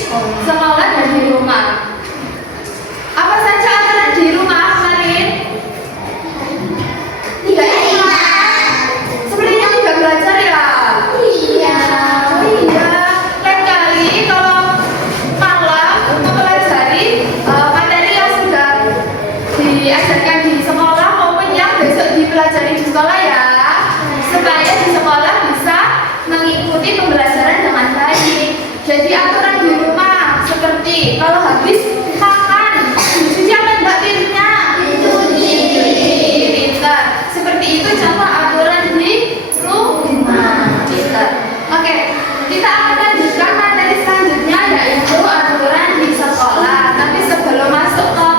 sekolah dan di rumah. Apa saja aturan di rumah, Marin? Tidak ingat. Sepertinya sudah belajar ya? Iya. Oh iya. Lain kali kalau malam mempelajari materi yang sudah diajarkan di sekolah maupun yang besok dipelajari di sekolah ya, supaya di sekolah bisa mengikuti pembelajaran dengan baik. Jadi aturan di rumah seperti kalau habis makan cuci apa mbak piringnya? Pintar. Seperti itu contoh aturan di rumah. Pintar. Oke, kita akan lanjutkan materi selanjutnya yaitu aturan di sekolah. Tapi sebelum masuk ke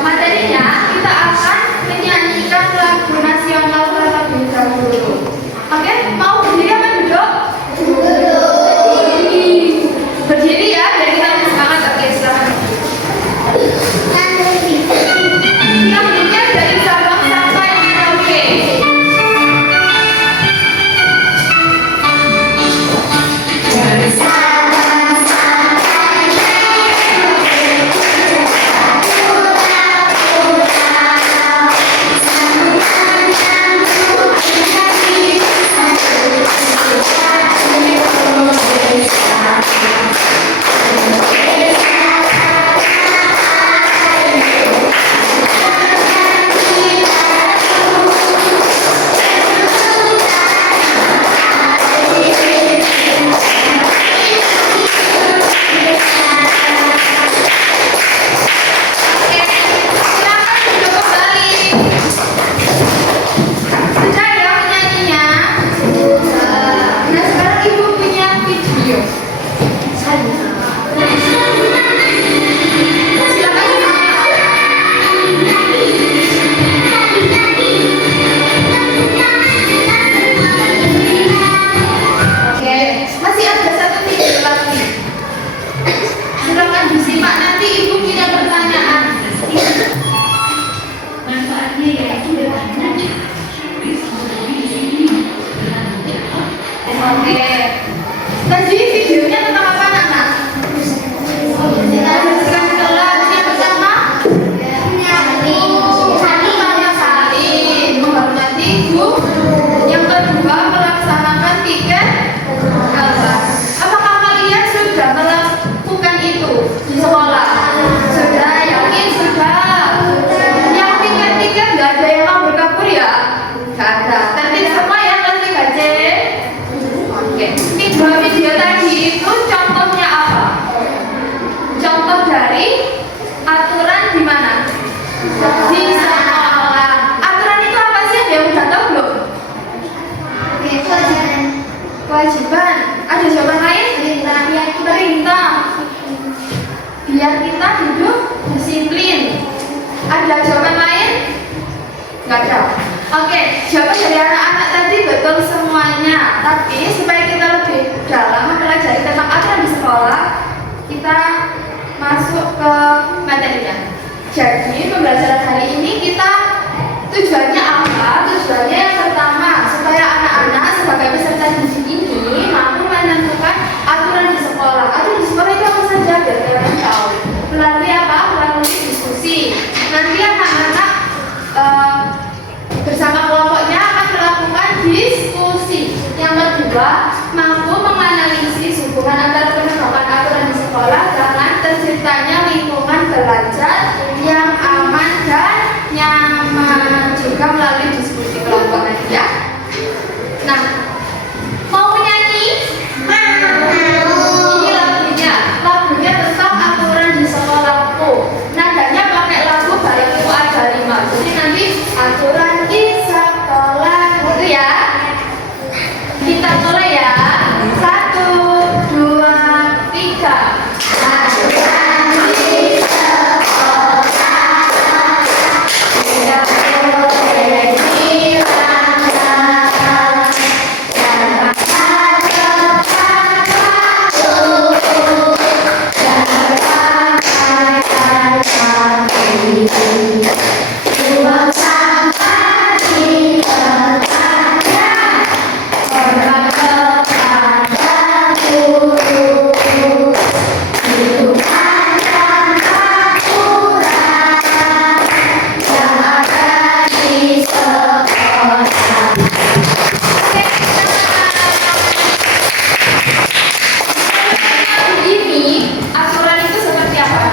materinya, kita akan menyanyikan lagu nasional terlebih dahulu. Oke, mau berdiri apa duduk? Berdiri ya, biar kita lebih semangat. Oke, silakan. Selanjutnya dari Sabang sampai Merauke. Dari Sabang sampai Merauke, sambungan nyambung hati, Silakan duduk kembali. Sudah ya penyanyinya? Nah sekarang ibu punya video. Oke, masih ada satu video lagi. Silakan disimak, nanti ibu punya pertanyaan. manfaatnya yaitu banyak. Oke. Tadi videonya tentang apa anak-anak? Menjelaskan kelas yang pertama, saling menghormati guru. Yang kedua, melaksanakan tiket kelas. Apakah kalian sudah melakukan itu di sekolah? Sudah, yakin sudah. Yang tiket-tiket nggak ada yang mau berkabur ya? Nggak ada. Tertib semua ya kelas 3C. Oke, tiga video tadi itu contohnya apa? Contoh dari aturan di mana? Di sekolah. Aturan itu apa sih? Ada yang udah tahu belum? Kewajiban. Ada jawaban lain? Perintah. Biar kita hidup disiplin. Ada jawaban lain? Nggak ada. Oke, jawaban dari anak-anak tadi betul semuanya. Tapi supaya kita lebih dalam mempelajari tentang aturan di sekolah, kita masuk ke materinya. Jadi pembelajaran hari ini kita tujuannya apa? Tujuannya yang pertama supaya anak-anak sebagai peserta didik ini mampu menentukan aturan di sekolah. Aturan di sekolah itu apa saja biar kalian tahu. Melalui apa? Melalui diskusi. Nanti anak-anak bersama kelompoknya akan melakukan diskusi. Yang kedua, mampu menganalisis hubungan antara penegakan aturan di sekolah dengan terciptanya lingkungan belajar yang aman dan nyaman, juga melalui diskusi kelompok nanti ya. Nah, mau menyanyi? Ini lagunya tentang aturan di sekolahku. Nadanya pakai lagu Baikku Ada 5. Jadi nanti aturan di sekolah gitu ya. Kita mulai ya. 1, 2, 3. Aturan di sekolah tidak boleh dilanggar. ini aturan itu seperti apa?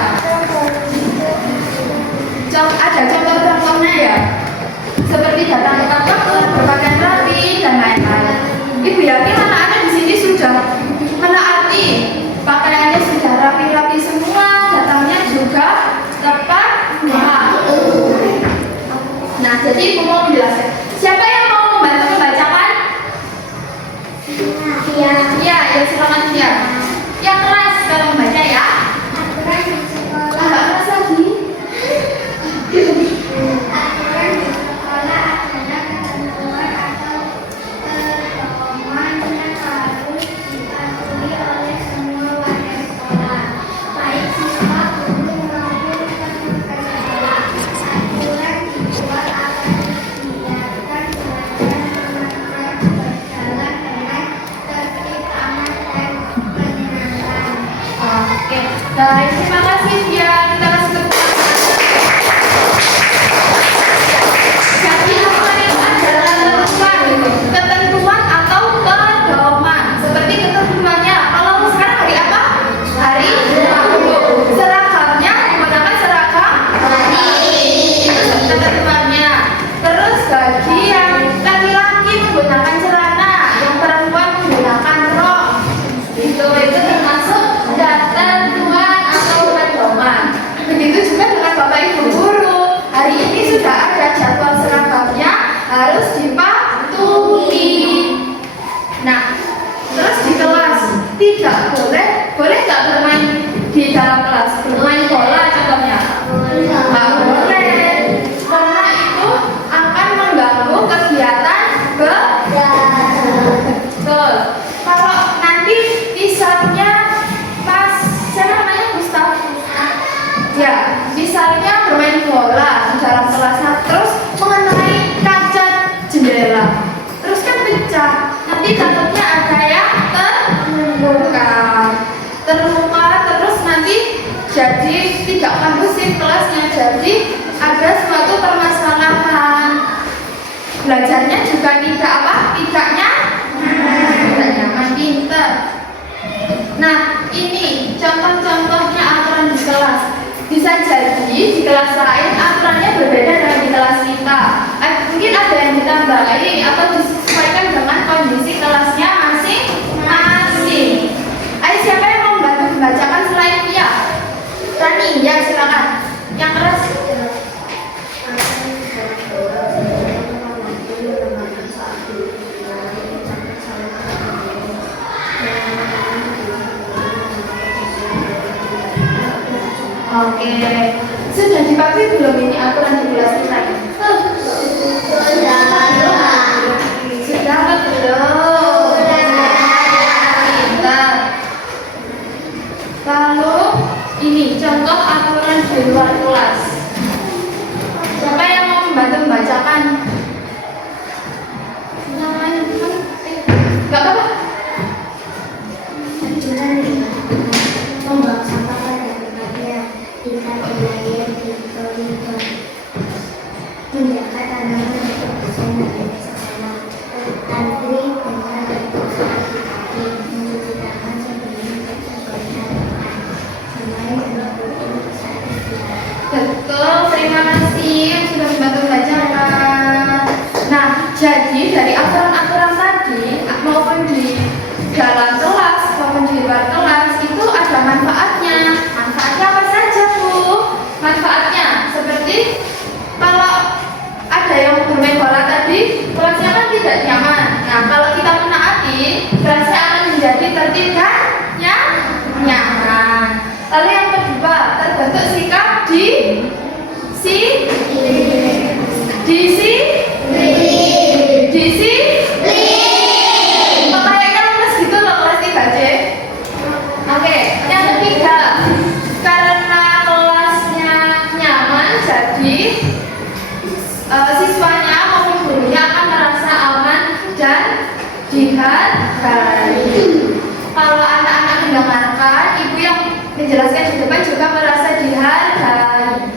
Ada contoh-contohnya ya, seperti datang tepat waktu, berpakaian rapi dan lain-lain. Ibu yakin anak-anak di sini sudah menaati, pakaiannya sudah rapi-rapi semua, datangnya juga tepat waktu. Nah, jadi ibu mau menjelaskan. Siapa yang mau membantu membacakan? Ya. Ya, silakan ya. Yang keras kalau membaca ya. Aturan di sekolah. Agak keras lagi. Aturan di sekolah adalah ketentuan atau pedoman yang harus dipatuhi oleh semua warga sekolah, baik siswa, guru maupun petugas sekolah. Aturan dibuat agar dibiarkan pelajaran berjalan dengan tertib, aman, dan menyenangkan. Oke, baik, terima kasih ya. Kita kasih tepuk tangan. Jadi aturan itu adalah ketentuan atau pedoman. Seperti ketentuannya, kalau sekarang hari apa? Hari Rabu. Seragamnya menggunakan seragam hari. Itu ketentuannya. Terus bagi yang laki-laki menggunakan celana, yang perempuan menggunakan rok. Itu termasuk ketentuan atau pedoman. Begitu juga dengan Bapak Ibu guru. Hari ini sudah ada jadwal seragamnya, harus dipatuhi. Nah, terus di kelas tidak boleh nggak bermain di dalam kelas, bermain bola contohnya. Nggak boleh, karena itu akan mengganggu kegiatan betul. Kalau nanti misalnya pas siapa namanya Gustaf, ya misalnya bermain bola di dalam kelasnya terus mengenai kaca jendela, terus kan pecah, nanti takutnya ada yang terluka, terus nanti jadi tidak kondusif kelasnya, jadi ada suatu permasalahan, belajarnya juga tidak nyaman, pinter. Nah, ini contoh-contohnya aturan di kelas. Bisa jadi di kelas lain aturannya berbeda dengan di kelas kita. Mungkin ada yang ditambahin atau disesuaikan dengan kondisi kelasnya masing-masing. Ayo, siapa yang mau membantu membacakan selain Pia? Rani, ya silakan. Yang keras. Oke, sudah dipakai belum ini aturan di kelas kita? Sudah belum? Pintar. Lalu ini contoh aturan di luar kelas. Siapa yang mau membantu membacakan? Gak apa-apa. Membuang sampah pada tempatnya, ikat air di koridor, menjaga tanaman untuk bersama dengan sesama, antri dengan berkaki kaki, mencuci tangan sebelum bersentuhan tangan, bermain dengan kucing saat istirahat. Betul, terima kasih yang sudah membantu membacakan. Nah, jadi dari aturan-aturan tadi maupun di dalam kelas maupun di luar kelas itu ada manfaatnya. Manfaatnya apa saja, Bu? Manfaatnya seperti kalau ada yang bermain bola tadi, kelasnya kan tidak nyaman. Nah, kalau kita menaati, kelasnya akan menjadi tertib dan nyaman. Lalu yang kedua, terbentuk sikap Kepalanya lemes gitu loh kelas 3C. Oke, yang ketiga, karena kelasnya nyaman, jadi siswanya maupun gurunya akan merasa aman dan dihargai. Kalau anak-anak mendengarkan, ibu yang menjelaskan di depan juga merasa dihargai.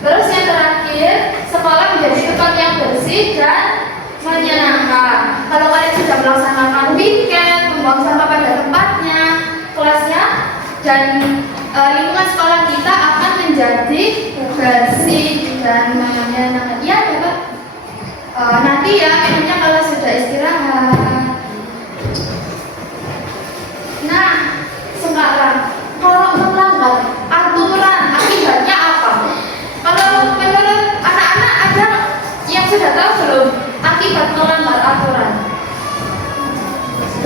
Terus yang terakhir, sekolah menjadi tempat yang bersih dan menyenangkan. Kalau kalian sudah melaksanakan weekend, membuang sampah pada tempatnya, kelasnya dan lingkungan sekolah kita akan menjadi bersih dan namanya ya Bapak. Nanti ya minumnya kalau sudah istirahat. Nah, sekarang kalau melanggar aturan akibatnya apa? Kalau menurut anak-anak ada yang sudah tahu belum akibat melanggar aturan?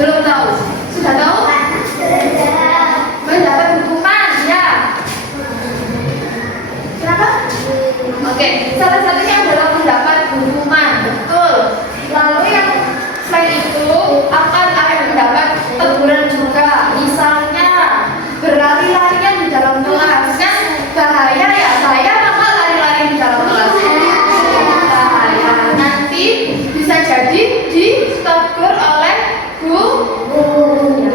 Belum tahu? Sudah tahu? Mendapat hukuman ya. Kenapa? Oke, salah satunya adalah mendapat hukuman, betul. Lalu yang selain itu akan mendapat teguran juga. Misalnya berlari-larian di dalam kelas, kan bahaya ya, bahaya apa lari-lari di dalam kelas? Bahaya. Nanti bisa jadi ditegur oleh guru.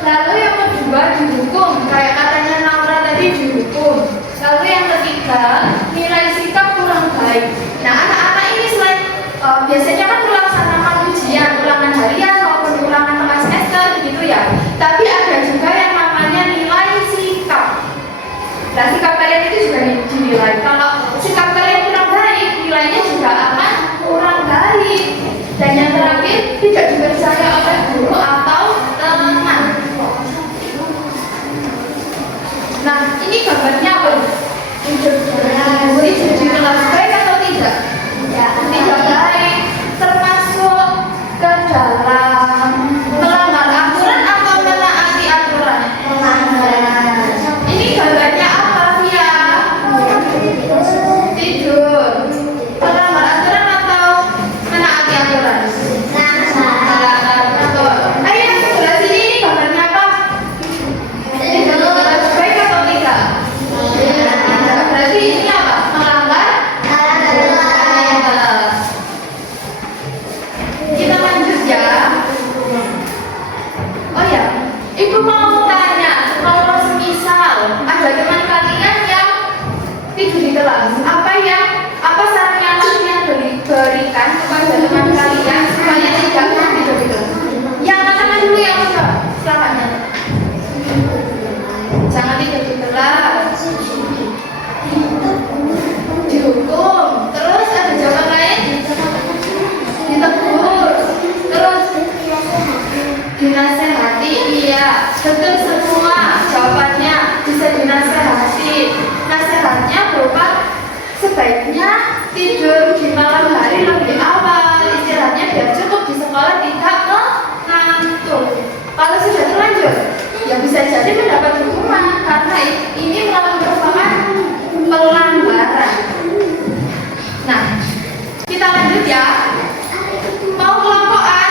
Lalu yang kedua dihukum, kayak katanya Naura tadi dihukum. Lalu yang ketiga nilai sikap kurang baik. Nah anak-anak ini selain biasanya kan melaksanakan ujian, ulangan harian maupun ulangan tengah semester begitu ya. Tapi ada juga yang namanya nilai sikap. Nah sikap kalian itu juga dinilai. Kalau sikap kalian kurang baik, nilainya juga akan kurang baik. Dan yang terakhir tidak dipercaya oleh guru atau teman. Nah ini gambarnya apa? Jadi kelas baik atau tidak? Tidak baik, termasuk ke dalam melanggar aturan atau menaati aturan? Ini gambarnya apa ya? Tidur. Melanggar aturan atau menaati aturan? Melanggar aturan. Ayo yang sebelah sini ini gambarnya apa? Tidur kelas baik atau tidak? Berarti ini apa? Melanggar aturan. Kita lanjut ya. Oh ya, Ibu mau tanya, kalau semisal ada teman kalian yang tidur di kelas, apa saran yang kalian berikan kepada teman kalian supaya tidak tidur di kelas? Yang katakan dulu yang coba, silakan. Jangan tidur di kelas. Dihukum. Terus ada jawaban lain? Ditegur. Terus dinasehati. Iya, betul semua jawabannya, bisa dinasehati. Nasihatnya berupa sebaiknya tidur di malam hari lebih awal, istirahatnya biar cukup di sekolah, tidak ngantuk. Kalau sudah terlanjur ya bisa jadi mendapat hukuman karena ini merupakan pelanggaran. Nah, kita lanjut ya. Mau kelompokan?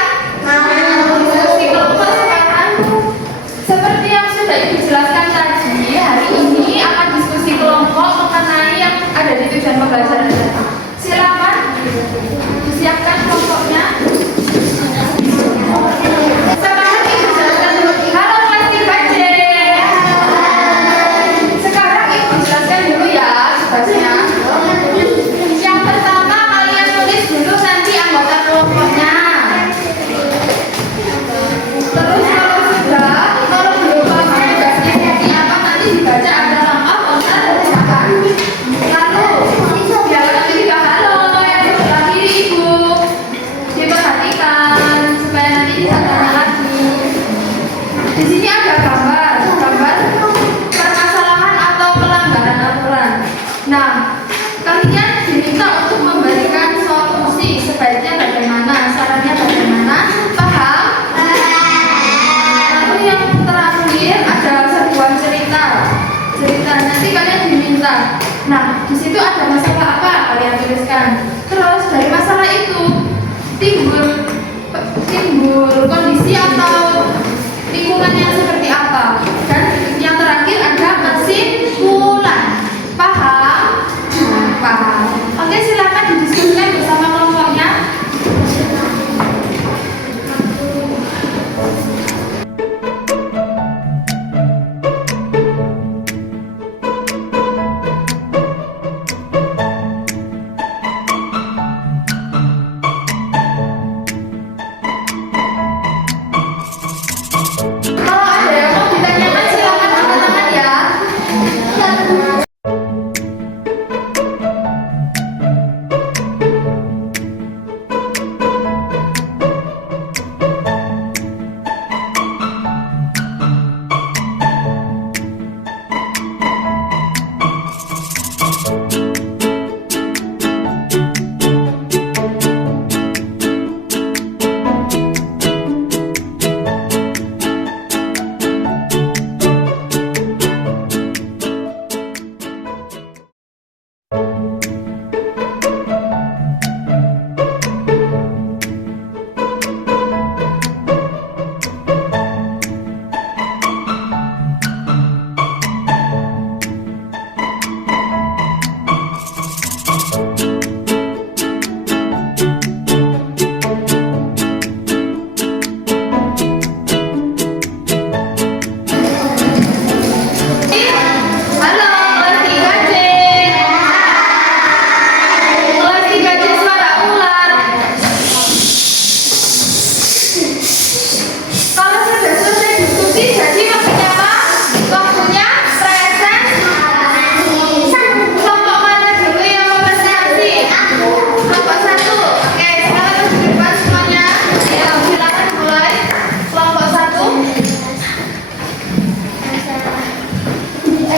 Diskusi kelompok sekarang. Seperti yang sudah Ibu jelaskan tadi, hari ini akan diskusi kelompok mengenai yang ada di tujuan pembelajaran. Silakan disiapkan kelompoknya. Sekarang Ibu jelaskan dulu. Halo kelas 3C. Sekarang Ibu jelaskan dulu ya tugasnya. Yang pertama kalian tulis dulu nanti anggota kelompoknya. Terus kalau belum paham tugasnya seperti apa nanti dibaca ada lengkap benar dan silakan. Lalu biar nanti juga halo yang sebelah kiri Ibu diperhatikan supaya nanti bisa tanya lagi. Di sini ada gambar permasalahan atau pelanggaran aturan. Nah, kalian diminta untuk memberikan solusi sebaiknya bagaimana, sarannya bagaimana, paham? Lalu yang terakhir ada sebuah cerita nanti kalian diminta. Nah, di situ ada masalah apa kalian tuliskan. Terus dari masalah itu timbul kondisi atau lingkungan yang seperti apa. Dan yang terakhir ada kesimpulan. Paham? Paham. Oke, silakan didiskusikan bersama kelompoknya.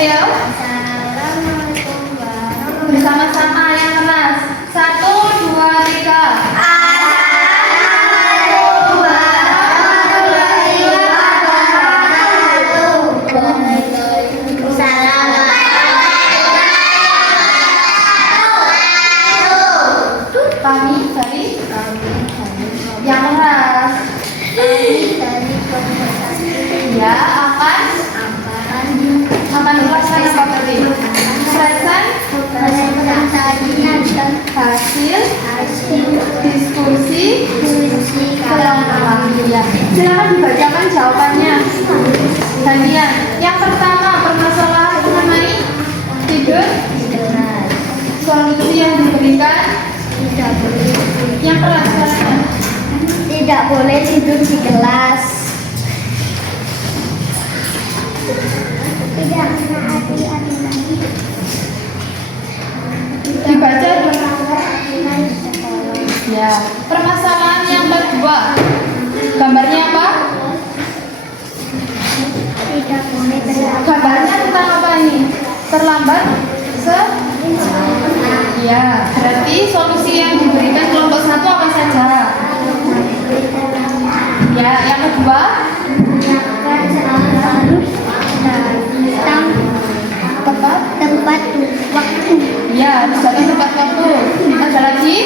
Ayo, Assalamualaikum warahmatullahi bersama-sama yang keras. 1, 2, 3. Assalamualaikum warahmatullahi wabarakatuh. Kami dari yang keras. Ya, akan melaksanakan apa tadi? Present hasil diskusi kelompok. Ya, silakan dibacakan jawabannya. Gantian. Yang pertama, permasalahan mengenai tidur. Solusi yang diberikan. Yang keras caranya. Tidak boleh tidur di kelas. Tidak menaati aturan. Dibaca dulu. Melanggar aturan di sekolah. Ya, permasalahan yang kedua. Gambarnya apa? Tidak boleh terlambat. Gambarnya tentang apa ini? Terlambat Ya, berarti solusi yang diberikan kelompok 1 apa saja? Ya, yang kedua. Tempat waktu. Ya, harus datang tepat waktu. Ada lagi?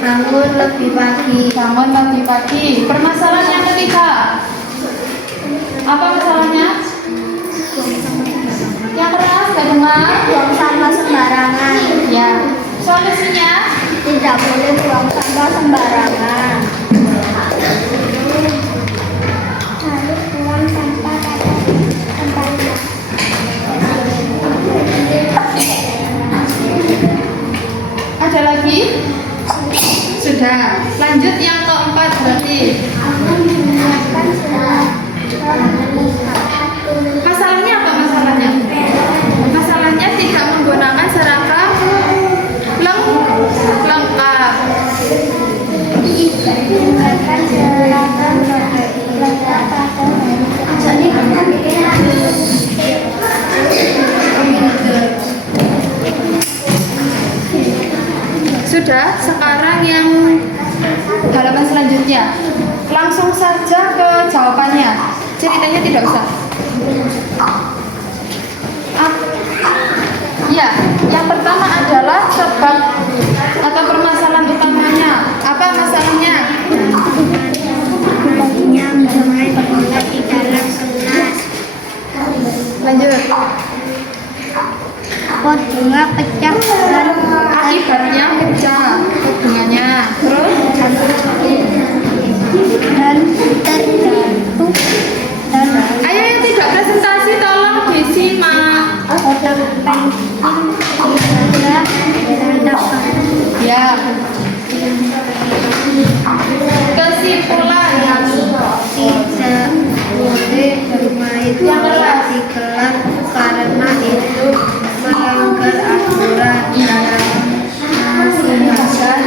Bangun lebih pagi. Bangun lebih pagi. Permasalahan yang ketiga. Apa masalahnya? Yang keras, gak dengar? Buang sampah sembarangan. Ya, solusinya? Tidak boleh buang sampah sembarangan. Harus buang sampah pada tempatnya. Ada lagi? Sudah. Lanjut yang keempat berarti. Menyiapkan surat. Masalahnya apa masalahnya? Masalahnya tidak menggunakan seragam lengkap. Menyiapkan seragam lengkap pada Sudah, sekarang yang halaman selanjutnya. Langsung saja ke jawabannya. Ceritanya tidak usah. Ya, yang pertama adalah sebab atau permasalahan utamanya. Apa masalahnya? baginya menjemai bola di dalam kelas. Lanjut. Pot bunga pecah dan Akibatnya pecah hubungannya. Terus terjatuh dan ayo yang tidak presentasi tolong disimak. penting dijaga terhadap Ya. Kesimpulan. tidak boleh bermain bola di kelas karena itu melanggar aturan yang masing-masing.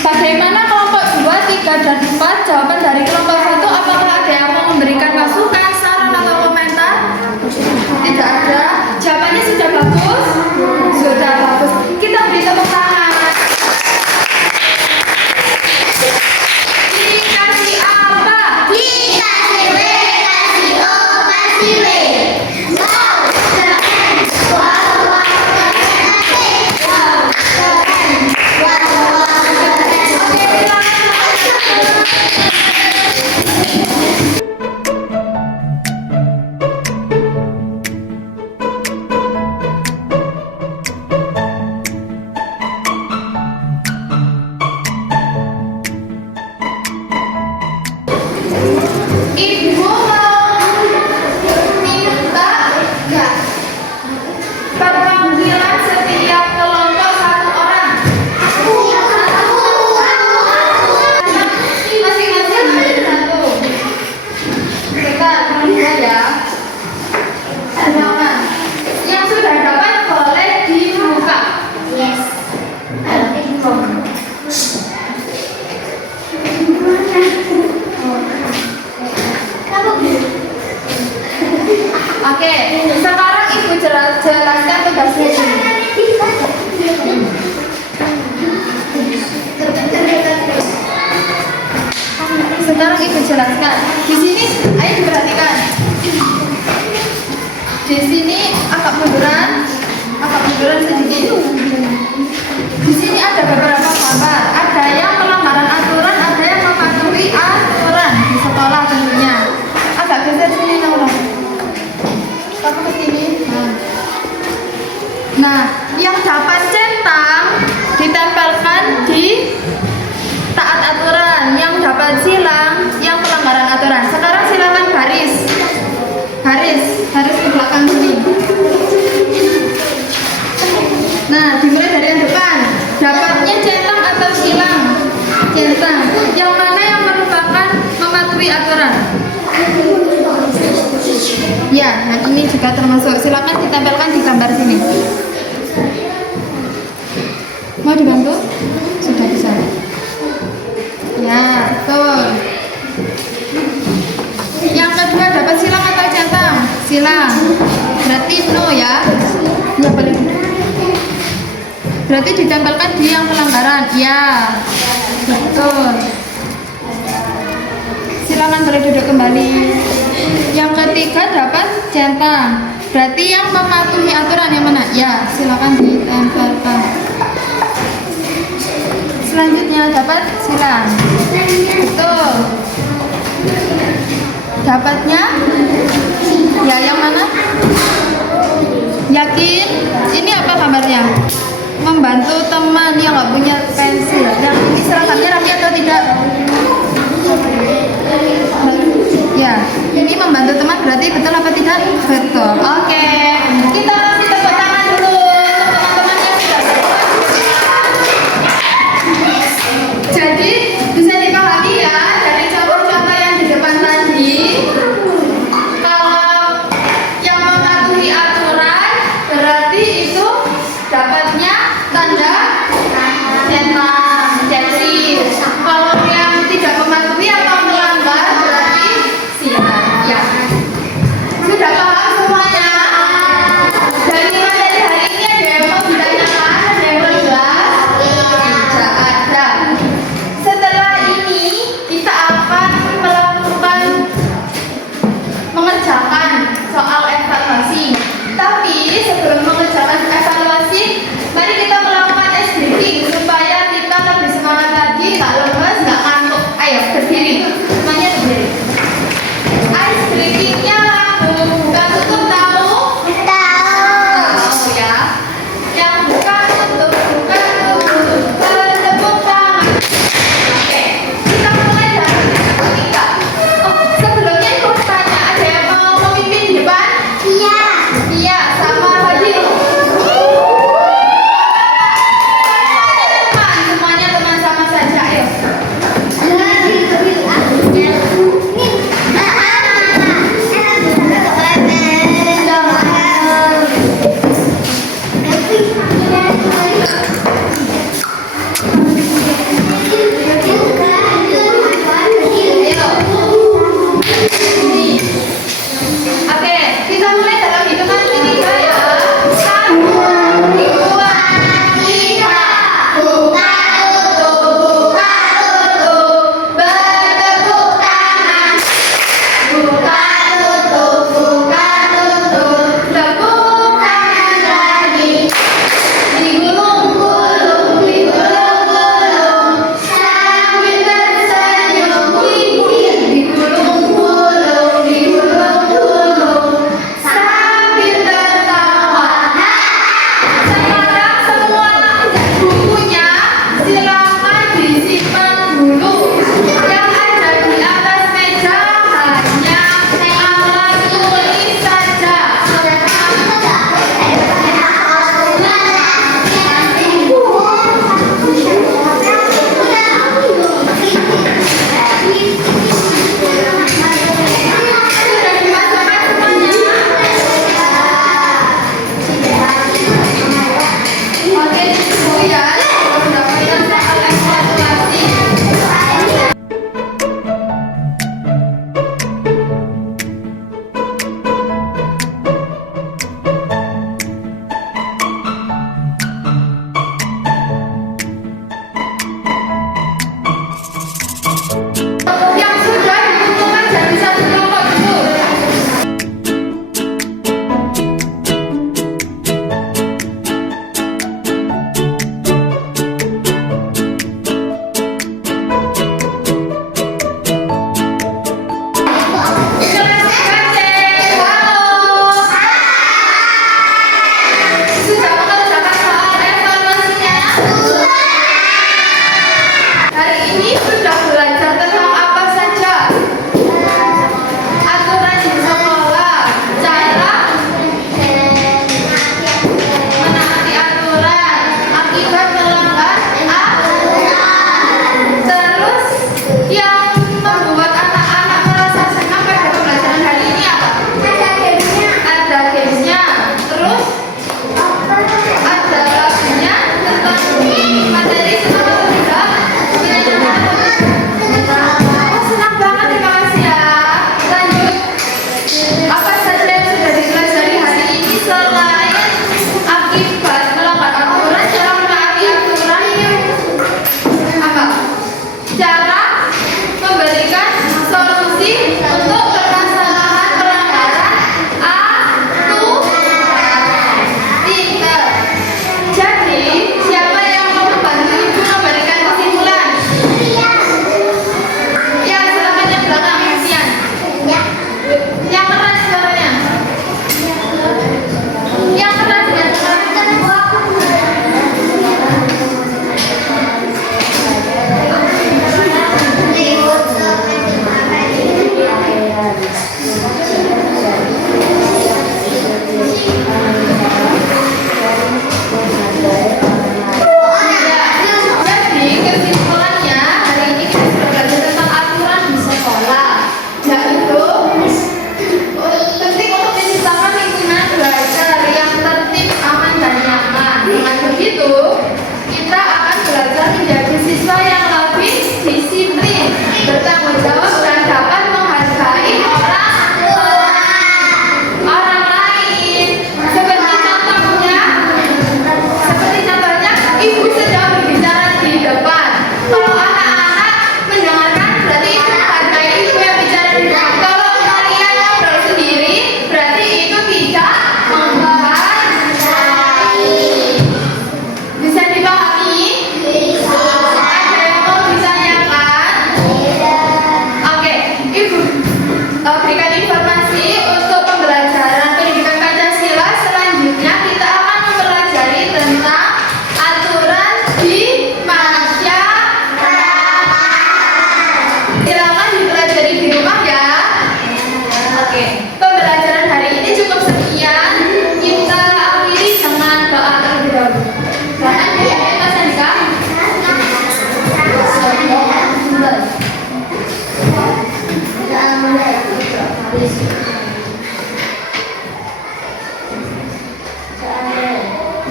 Bagaimana kelompok 2, 3, dan 4? Jawaban dari kelompok 1, apakah ada yang mau memberikan masukan, saran, atau komentar? Tidak ada. Jawabannya sudah bagus. Oke, sekarang ibu jelaskan tugasnya ini. Sekarang ibu jelaskan. Di sini, ayo diperhatikan. Di sini agak munduran sedikit. Di sini ada beberapa gambar. Ada yang pelanggaran aturan, ada yang mematuhi aturan di sekolah tentunya. Agak geser sini, Nora. Kamu ke sini. Nah, yang dapat centang ditempelkan di taat aturan, yang dapat silang, yang pelanggaran aturan. Sekarang silakan garis ke belakang sini. Nah, dimulai dari yang depan. Dapatnya centang atau silang? Centang. Yang mana yang merupakan mematuhi aturan? Ya, nah ini juga termasuk. Silakan ditempelkan di gambar sini. Mau dibantu? Sudah bisa. Ya, betul. Yang kedua dapat silang atau centang? Silang. Berarti no ya. Ya boleh. Berarti ditempelkan di yang pelanggaran. Ya, betul. Silakan boleh duduk kembali. Yang ketiga dapat centang. Berarti yang mematuhi aturan yang mana? Ya, silakan ditempelkan. Selanjutnya dapat silang. Betul. Dapatnya? Ya, yang mana? Yakin? Ini apa gambarnya? Membantu teman yang nggak punya pensil. Yang ini seragamnya rapi atau tidak? Ya, ini membantu teman berarti betul apa tidak? Betul. Oke, kita kasih tepuk tangan dulu teman-teman yang sudah berbuat. Jadi bisa dipahami ya dari contoh-contoh yang di depan tadi. Kalau yang mematuhi aturan berarti itu dapatnya tanda centang. Jadi kalau yang tidak mematuhi atau melanggar berarti silang. Ya. Sudah paham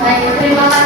Baik, terima kasih.